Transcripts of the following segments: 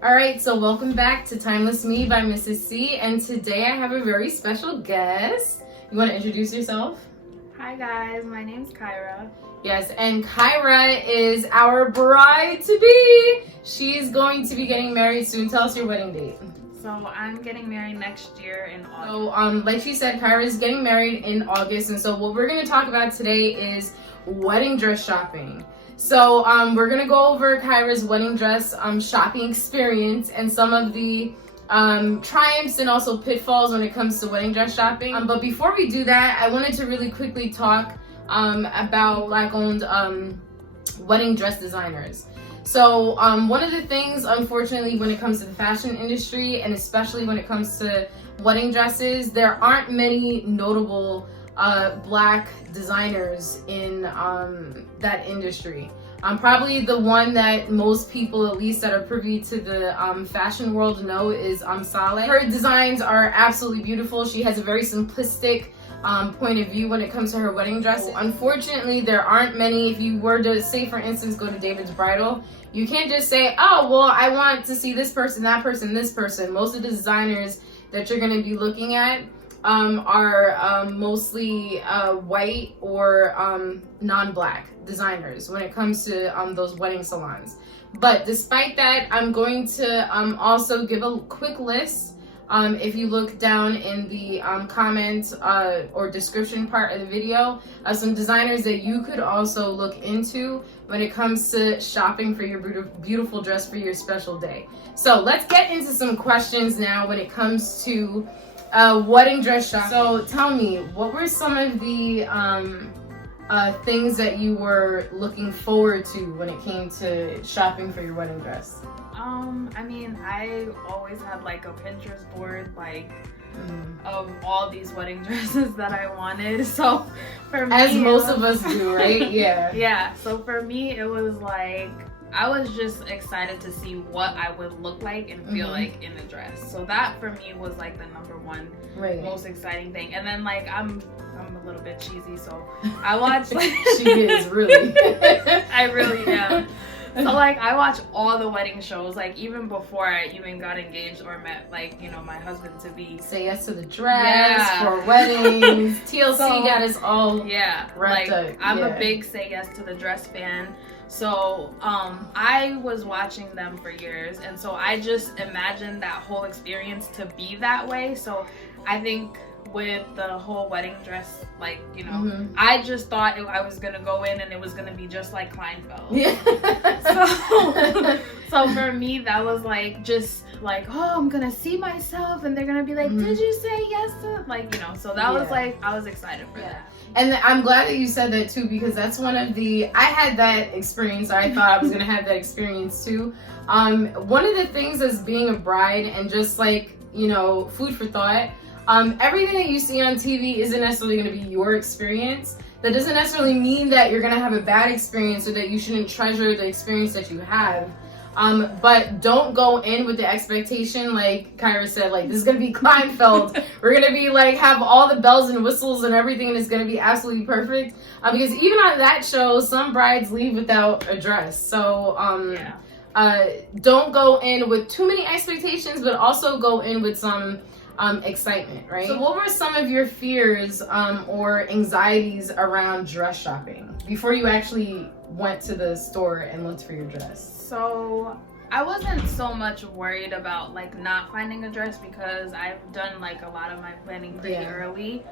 All right, so welcome back to Timeless Me by Mrs. C, and today I have a very special guest. You want to introduce yourself? Hi guys, my name's Kyra. Yes, and Kyra is our bride-to-be. She's going to be getting married soon. Tell us your wedding date. So I'm getting married next year in August. So, like she said, Kyra is getting married in August, and so what we're going to talk about today is wedding dress shopping. So, we're going to go over Kyra's wedding dress shopping experience and some of the triumphs and also pitfalls when it comes to wedding dress shopping. But before we do that, I wanted to really quickly talk about Black-owned wedding dress designers. So one of the things, unfortunately, when it comes to the fashion industry, and especially when it comes to wedding dresses, there aren't many notable Black designers in that industry. Probably the one that most people, at least that are privy to the fashion world, know is Saleh. Her designs are absolutely beautiful. She has a very simplistic point of view when it comes to her wedding dress. Unfortunately, there aren't many. If you were to, say for instance, go to David's Bridal, you can't just say, oh, well, I want to see this person, that person, this person. Most of the designers that you're going to be looking at are mostly white or non-Black designers when it comes to those wedding salons. But despite that, I'm going to also give a quick list. If you look down in the comment or description part of the video, some designers that you could also look into when it comes to shopping for your beautiful dress for your special day. So let's get into some questions now when it comes to wedding dress shopping. So tell me, what were some of the things that you were looking forward to when it came to shopping for your wedding dress? I mean, I always had like a Pinterest board, like of all these wedding dresses that I wanted. So for me, as most of us do, right? Yeah. Yeah. So for me, it was like I was just excited to see what I would look like and feel like in a dress. So that for me was like the number one most exciting thing. And then like I'm a little bit cheesy, so I watched like she is really. I really am. So like I watch all the wedding shows, like even before I even got engaged or met like, you know, my husband to be. Say Yes to the Dress, for weddings. TLC got us all wrapped up. I'm a big Say Yes to the Dress fan. So I was watching them for years, and so I just imagined that whole experience to be that way. So I think with the whole wedding dress, like, you know, I just thought I was gonna go in and it was gonna be just like Kleinfeld. Yeah. So for me, that was like just like, oh, I'm gonna see myself and they're gonna be like, did you say yes to, like, you know, so that was like, I was excited for that. And I'm glad that you said that too, because that's one of the, I had that experience. I thought I was gonna have that experience too. One of the things as being a bride and just like, you know, food for thought, everything that you see on TV isn't necessarily going to be your experience. That doesn't necessarily mean that you're going to have a bad experience or that you shouldn't treasure the experience that you have. But don't go in with the expectation, like Kyra said, like, this is going to be Kleinfeld. We're going to be like, have all the bells and whistles and everything, and it's going to be absolutely perfect. Because even on that show, some brides leave without a dress. So, don't go in with too many expectations, but also go in with some excitement, right? So what were some of your fears or anxieties around dress shopping before you actually went to the store and looked for your dress? So I wasn't so much worried about like not finding a dress because I've done like a lot of my planning pretty early.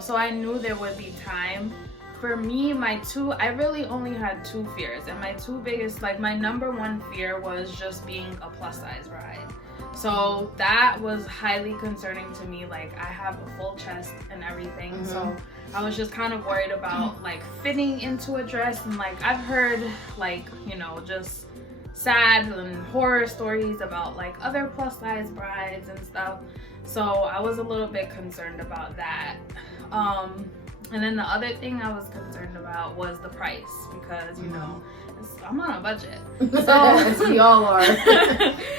So I knew there would be time. For me, I really only had two fears, and my two biggest, like my number one fear was just being a plus size bride. So that was highly concerning to me. Like I have a full chest and everything. So I was just kind of worried about like fitting into a dress, and like I've heard like, you know, just sad and horror stories about like other plus size brides and stuff. So I was a little bit concerned about that. And then the other thing I was concerned about was the price, because, you know, I'm on a budget. So we all are.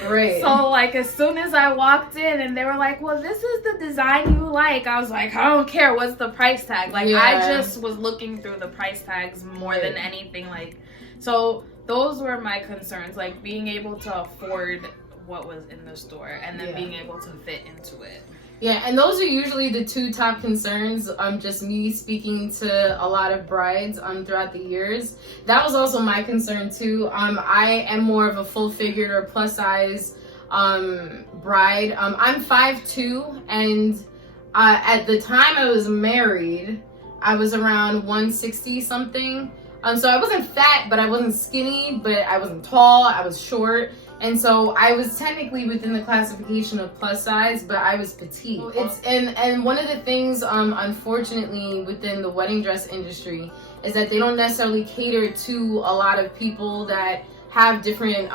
Right. So like as soon as I walked in and they were like, well, this is the design you like, I was like, I don't care, what's the price tag? Like I just was looking through the price tags more than anything. Like, so those were my concerns, like being able to afford what was in the store and then being able to fit into it. Yeah, and those are usually the two top concerns. Just me speaking to a lot of brides throughout the years. That was also my concern too. I am more of a full figured or plus size bride. I'm 5'2", and at the time I was married, I was around 160 something. So I wasn't fat, but I wasn't skinny, but I wasn't tall, I was short. And so I was technically within the classification of plus size, but I was petite. And one of the things, unfortunately, within the wedding dress industry is that they don't necessarily cater to a lot of people that have different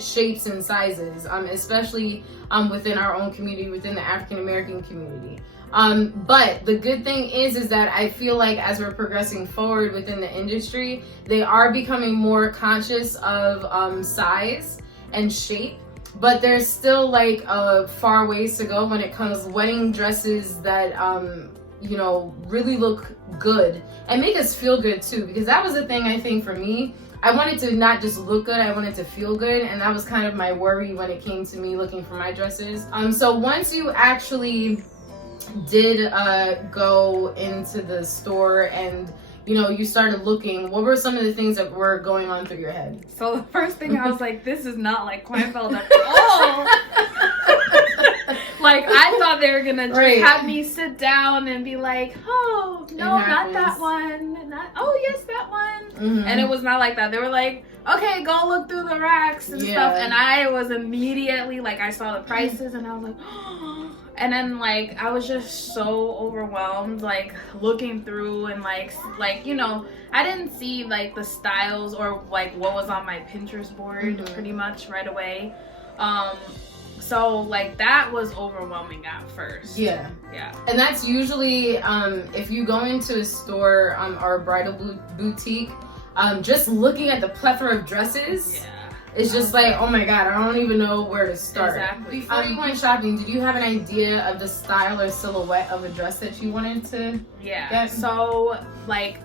shapes and sizes, especially within our own community, within the African American community. But the good thing is that I feel like as we're progressing forward within the industry, they are becoming more conscious of size and shape, but there's still like a far ways to go when it comes to wedding dresses that you know, really look good and make us feel good too, because that was the thing I think for me. I wanted to not just look good, I wanted to feel good, and that was kind of my worry when it came to me looking for my dresses. So once you actually did go into the store and, you know, you started looking, what were some of the things that were going on through your head? So the first thing I was like, this is not like Campbell at all. Like, I thought they were gonna just have me sit down and be like, oh, no, not that one. Oh, yes, that one. And it was not like that. They were like, okay, go look through the racks and stuff. And I was immediately, like, I saw the prices and I was like, oh. And then, like, I was just so overwhelmed, like, looking through and, like, you know, I didn't see, like, the styles or, like, what was on my Pinterest board pretty much right away. So, like, that was overwhelming at first. Yeah. And that's usually, if you go into a store or a bridal boutique, just looking at the plethora of dresses, it's just like, oh my God, I don't even know where to start. Exactly. Before you went shopping, did you have an idea of the style or silhouette of a dress that you wanted to get? So, like,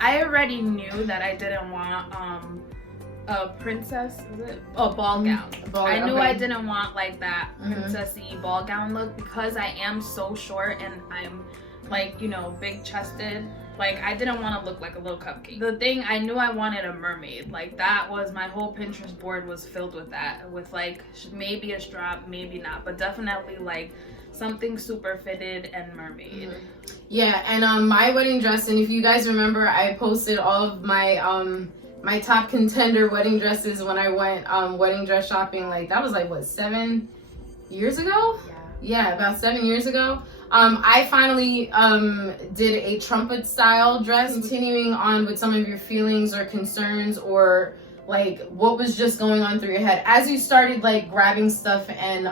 I already knew that I didn't want a princess, is it? Oh, ball gown. I knew I didn't want like that princessy ball gown look because I am so short and I'm like, you know, big chested. Like, I didn't want to look like a little cupcake. The thing, I knew I wanted a mermaid. Like, that was, my whole Pinterest board was filled with that. With, like, maybe a strap, maybe not. But definitely, like, something super fitted and mermaid. Yeah, and my wedding dress, and if you guys remember, I posted all of my my top contender wedding dresses when I went wedding dress shopping. Like, that was, like, what, 7 years ago? Yeah, about 7 years ago. I finally did a trumpet style dress. Continuing on with some of your feelings or concerns or like what was just going on through your head as you started like grabbing stuff and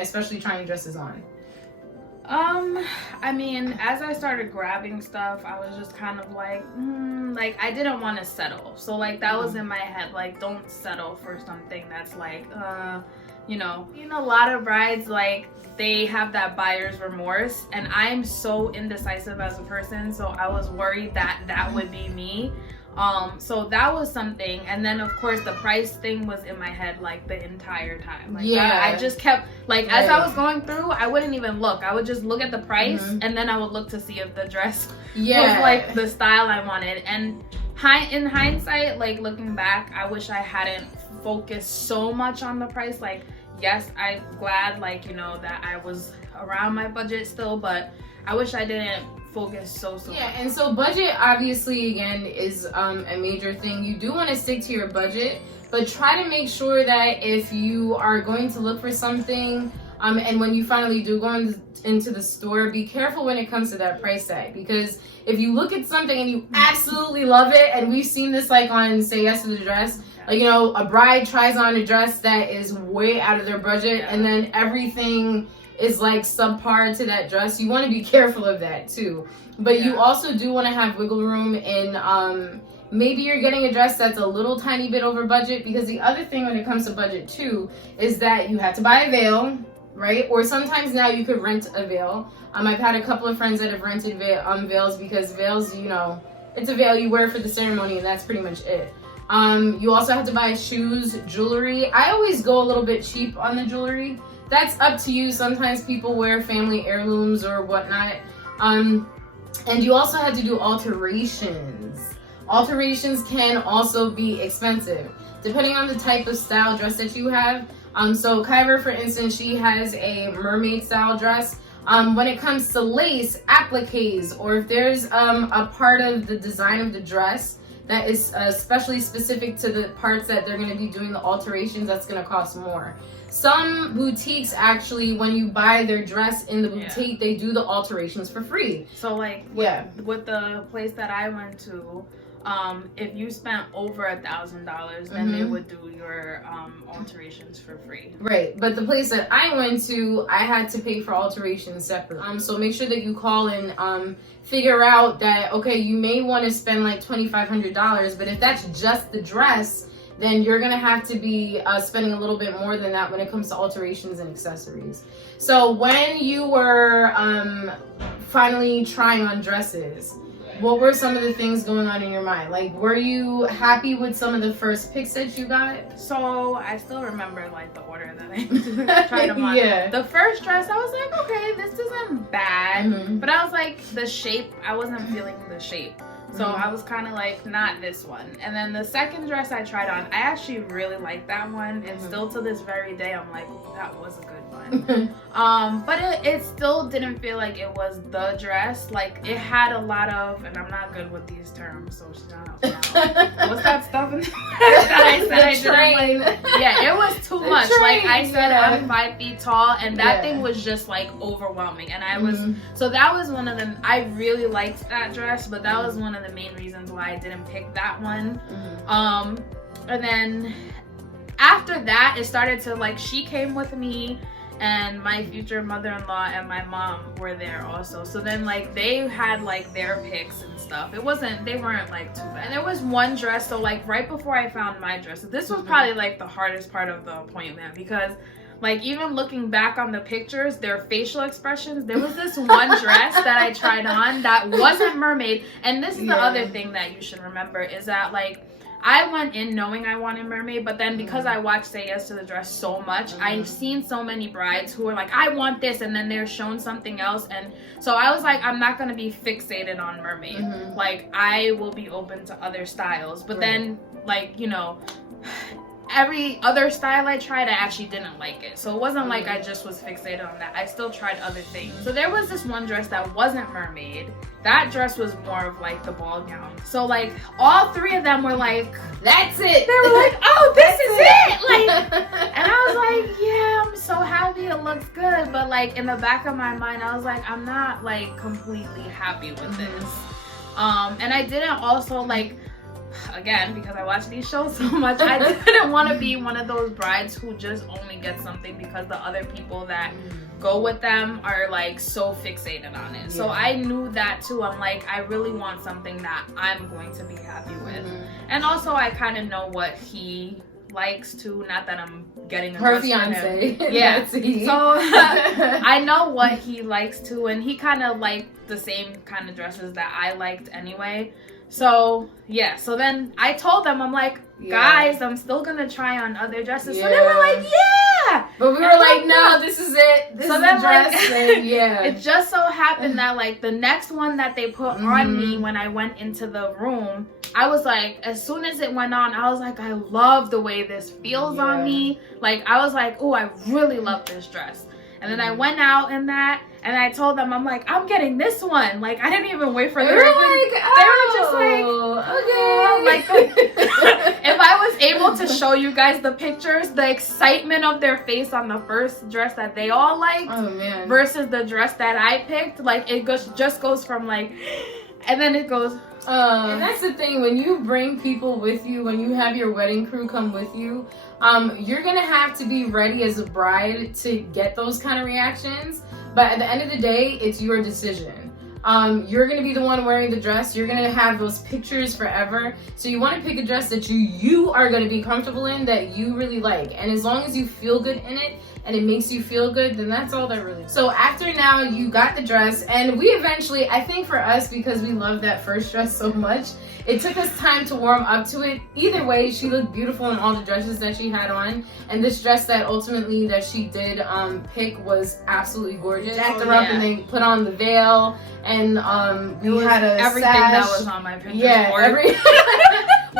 especially trying dresses on. I mean, as I started grabbing stuff, I was just kind of like, like I didn't want to settle. So like that was in my head, like don't settle for something that's like, you know, a lot of brides, like they have that buyer's remorse, and I'm so indecisive as a person, so I was worried that that would be me. So that was something, and then of course the price thing was in my head like the entire time. Like I just kept like as I was going through, I wouldn't even look. I would just look at the price, and then I would look to see if the dress was like the style I wanted. And in hindsight, like looking back, I wish I hadn't focused so much on the price. Like, yes, I'm glad, like, you know, that I was around my budget still, but I wish I didn't focus so much. And so budget obviously again is a major thing. You do want to stick to your budget, but try to make sure that if you are going to look for something and when you finally do go into the store, be careful when it comes to that price tag, because if you look at something and you absolutely love it, and we've seen this like on Say Yes to the Dress, like, you know, a bride tries on a dress that is way out of their budget and then everything is like subpar to that dress. You want to be careful of that too. But you also do want to have wiggle room in maybe you're getting a dress that's a little tiny bit over budget, because the other thing when it comes to budget too is that you have to buy a veil, right? Or sometimes now you could rent a veil. I've had a couple of friends that have rented veils, because veils, you know, it's a veil you wear for the ceremony and that's pretty much it. You also have to buy shoes, jewelry. I always go a little bit cheap on the jewelry. That's up to you. Sometimes people wear family heirlooms or whatnot. And you also have to do alterations. Alterations can also be expensive, depending on the type of style dress that you have. So Kyra, for instance, she has a mermaid style dress. When it comes to lace, appliques, or if there's a part of the design of the dress that is especially specific to the parts that they're going to be doing the alterations, that's going to cost more. Some boutiques actually, when you buy their dress in the boutique, they do the alterations for free. So like with the place that I went to, if you spent over $1,000, then they would do your alterations for free. Right, but the place that I went to, I had to pay for alterations separate. So make sure that you call and figure out that, okay, you may want to spend like $2,500, but if that's just the dress, then you're gonna have to be spending a little bit more than that when it comes to alterations and accessories. So when you were finally trying on dresses, what were some of the things going on in your mind? Like, were you happy with some of the first pics that you got? So I still remember like the order that I tried them on. The first dress, I was like, okay, this isn't bad. But I was like, the shape, I wasn't feeling the shape. So I was kind of like, not this one. And then the second dress I tried on, I actually really liked that one. And still to this very day, I'm like, that was a good one. But it still didn't feel like it was the dress. Like, it had a lot of, and I'm not good with these terms, so shout out. What's that stuff in that I said I didn't like? Yeah, it was too much. Like I said, I'm 5 feet tall, and that thing was just like overwhelming. And I was, so that was one of them. I really liked that dress, but that was one of the main reasons why I didn't pick that one. And then after that, it started to like, she came with me, and my future mother-in-law and my mom were there also. So then like they had like their picks and stuff. They weren't like too bad. And there was one dress, so like right before I found my dress, this was probably like the hardest part of the appointment, because like even looking back on the pictures, their facial expressions, there was this one dress that I tried on that wasn't mermaid. And this is the other thing that you should remember, is that like I went in knowing I wanted mermaid, but then because I watched Say Yes to the Dress so much, I've seen so many brides who are like, I want this, and then they're shown something else. And so I was like, I'm not going to be fixated on mermaid. Like, I will be open to other styles. But then, like, you know, every other style I tried, I actually didn't like it. So it wasn't like I just was fixated on that. I still tried other things. So there was this one dress that wasn't mermaid. That dress was more of like the ball gown. So like all three of them were like, that's it. They were like, oh, this is it. Like, and I was like, yeah, I'm so happy it looks good. But like in the back of my mind, I was like, I'm not like completely happy with this. And I didn't also like, again, because I watch these shows so much, I didn't want to be one of those brides who just only get something because the other people that go with them are like so fixated on it. So I knew that too. I'm like, I really want something that I'm going to be happy with. And also I kind of know what he likes too, not that I'm getting a her fiance. Yeah. So I know what he likes too, and he kind of liked the same kind of dresses that I liked anyway. So yeah, so then I told them, I'm like, guys, I'm still gonna try on other dresses. So they were like, yeah, but we were like, no, this is it. This is the dress. Like, it just so happened that like the next one that they put on me when I went into the room, I was like, as soon as it went on, I was like, I love the way this feels on me. Like, I was like, oh, I really love this dress. And then I went out in that, and I told them, I'm like, I'm getting this one. Like, I didn't even wait for them. They were just like, okay. Like, if I was able to show you guys the pictures, the excitement of their face on the first dress that they all liked versus the dress that I picked, like, it just goes from like, and then it goes. And that's the thing, when you bring people with you, when you have your wedding crew come with you, you're gonna have to be ready as a bride to get those kind of reactions. But at the end of the day, it's your decision. You're gonna be the one wearing the dress. You're gonna have those pictures forever. So you want to pick a dress that you are gonna be comfortable in, that you really like. And as long as you feel good in it, and it makes you feel good, then that's all that really. So after now you got the dress, and we eventually, I think for us, because we love that first dress so much, it took us time to warm up to it. Either way, she looked beautiful in all the dresses that she had on, and this dress that ultimately that she did pick was absolutely gorgeous. Jacked her up and then put on the veil, and we had a everything sash. That was on my Pinterest board.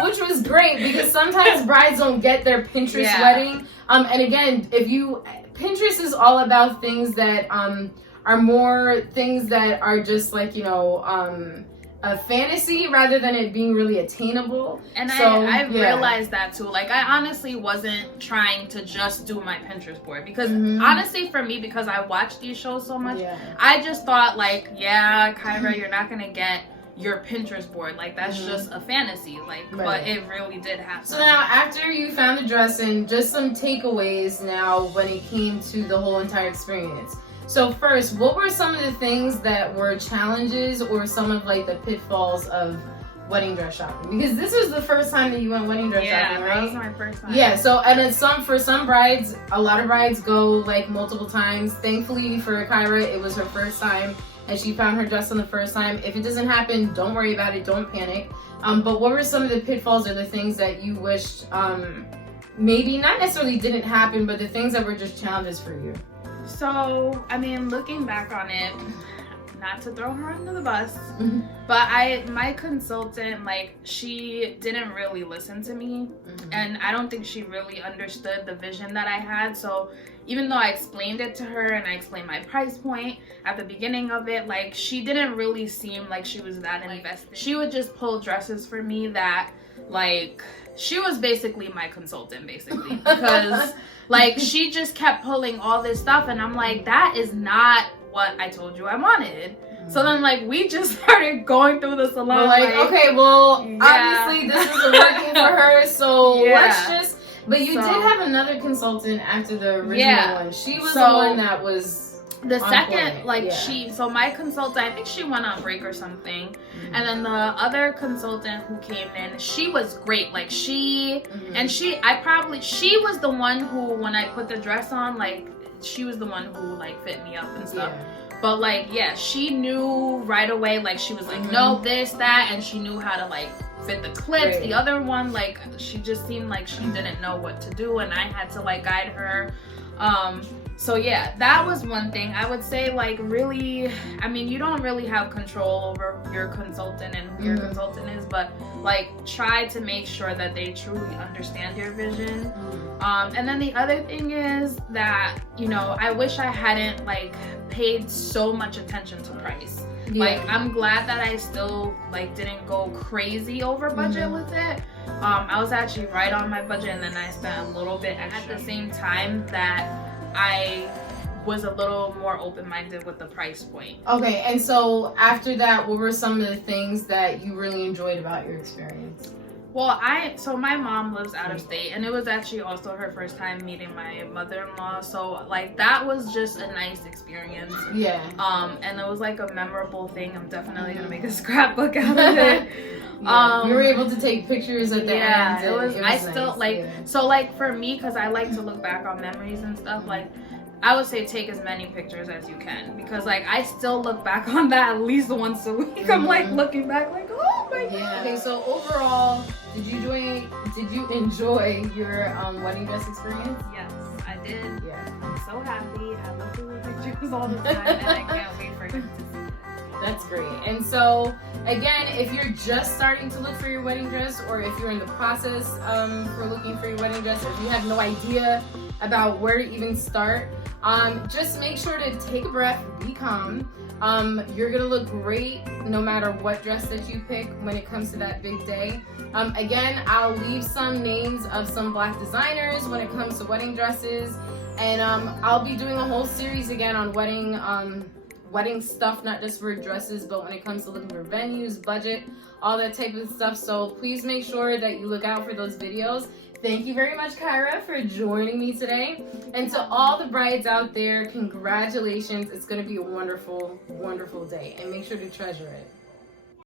Which was great because sometimes brides don't get their Pinterest wedding. And again, Pinterest is all about things that are more things that are just like, you know, a fantasy rather than it being really attainable. And I realized that too. Like, I honestly wasn't trying to just do my Pinterest board because honestly for me, because I watch these shows so much, I just thought like, yeah, Kyra, you're not gonna get your Pinterest board, like that's just a fantasy, like but it really did happen. So now after you found the dress, and just some takeaways now when it came to the whole entire experience. So first, what were some of the things that were challenges or some of like the pitfalls of wedding dress shopping? Because this was the first time that you went wedding dress shopping, right? Yeah, that was my first time. Yeah, so and then for some brides, a lot of brides go like multiple times. Thankfully for Kyra, it was her first time and she found her dress on the first time. If it doesn't happen, don't worry about it, don't panic. But what were some of the pitfalls or the things that you wished maybe not necessarily didn't happen, but the things that were just challenges for you? So, I mean, looking back on it, not to throw her under the bus, but my consultant, like, she didn't really listen to me, and I don't think she really understood the vision that I had. So even though I explained it to her and I explained my price point at the beginning of it, like, she didn't really seem like she was that invested. She would just pull dresses for me that, like, she was basically my consultant, basically, because like she just kept pulling all this stuff and I'm like, that is not what I told you I wanted. So then, like, we just started going through the salon. We're like, okay, well, obviously this isn't working for her, so let's just. But you did have another consultant after the original one. She was the one that was the second, like, so my consultant, I think she went on break or something. And then the other consultant who came in, she was great. Like, and she was the one who, when I put the dress on, like, she was the one who, like, fit me up and stuff. But, like, she knew right away, like, she was like, no, this, that, and she knew how to, like, fit the clips. The other one, like, she just seemed like she didn't know what to do, and I had to, like, guide her. So yeah, that was one thing. I would say, like, really, I mean, you don't really have control over your consultant and who your consultant is, but, like, try to make sure that they truly understand your vision. And then the other thing is that, you know, I wish I hadn't, like, paid so much attention to price. Like, I'm glad that I still, like, didn't go crazy over budget with it. I was actually right on my budget, and then I spent a little bit extra. At the same time that I was a little more open-minded with the price point. Okay, and so after that, what were some of the things that you really enjoyed about your experience? Well, so my mom lives out of state, and it was actually also her first time meeting my mother-in-law, so, like, that was just a nice experience. And it was, like, a memorable thing. I'm definitely gonna make a scrapbook out of it. We were able to take pictures at the end. It was I still nice. Like so, like, for me, because I like to look back on memories and stuff, like, I would say take as many pictures as you can, because, like, I still look back on that at least once a week. I'm, like, looking back like, oh my god. Okay, so overall, did you enjoy your wedding dress experience? Yes, I did. I'm so happy. I look through the pictures all the time, and I can't wait for you to see it. That's great. And so, again, if you're just starting to look for your wedding dress, or if you're in the process for looking for your wedding dress, or if you have no idea about where to even start, just make sure to take a breath, be calm. You're gonna look great no matter what dress that you pick when it comes to that big day. Again, I'll leave some names of some Black designers when it comes to wedding dresses, and I'll be doing a whole series again on wedding stuff, not just for dresses, but when it comes to looking for venues, budget, all that type of stuff. So please make sure that you look out for those videos. Thank you very much, Kyra, for joining me today. And to all the brides out there, congratulations. It's going to be a wonderful, wonderful day, and make sure to treasure it.